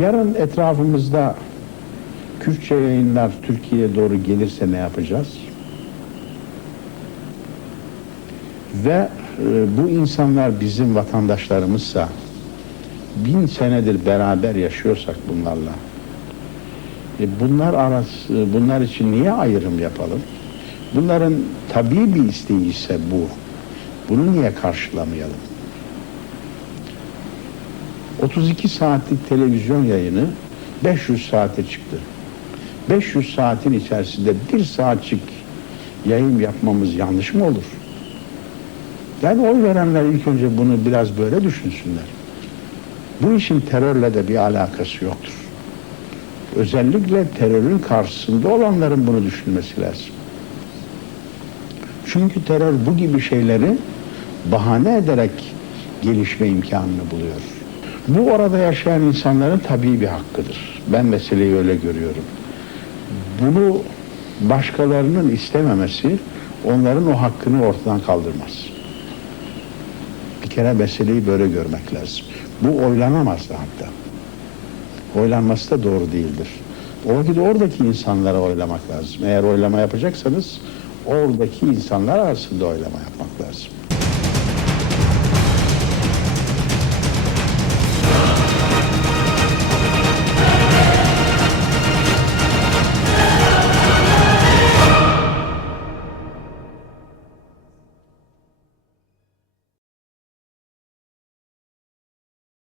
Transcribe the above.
Yarın etrafımızda Kürtçe yayınlar Türkiye'ye doğru gelirse ne yapacağız? Ve e, bu insanlar bizim vatandaşlarımızsa bin senedir beraber yaşıyorsak bunlarla e, bunlar arası bunlar için niye ayrım yapalım? Bunların tabii bir isteği ise bu. Bunu niye karşılamayalım? 32 saatlik televizyon yayını 500 saate çıktı. 500 saatin içerisinde bir saatlik yayın yapmamız yanlış mı olur? Yani oy verenler ilk önce bunu biraz böyle düşünsünler. Bu işin terörle de bir alakası yoktur. Özellikle terörün karşısında olanların bunu düşünmesi lazım. Çünkü terör bu gibi şeyleri bahane ederek gelişme imkanını buluyor. Bu orada yaşayan insanların tabii bir hakkıdır. Ben meseleyi öyle görüyorum. Bunu başkalarının istememesi onların o hakkını ortadan kaldırmaz. Bir kere meseleyi böyle görmek lazım. Bu oylanamaz da hatta. Oylanması da doğru değildir. O vakit oradaki insanlara oylamak lazım. Eğer oylama yapacaksanız oradaki insanlar arasında oylama yapmak lazım.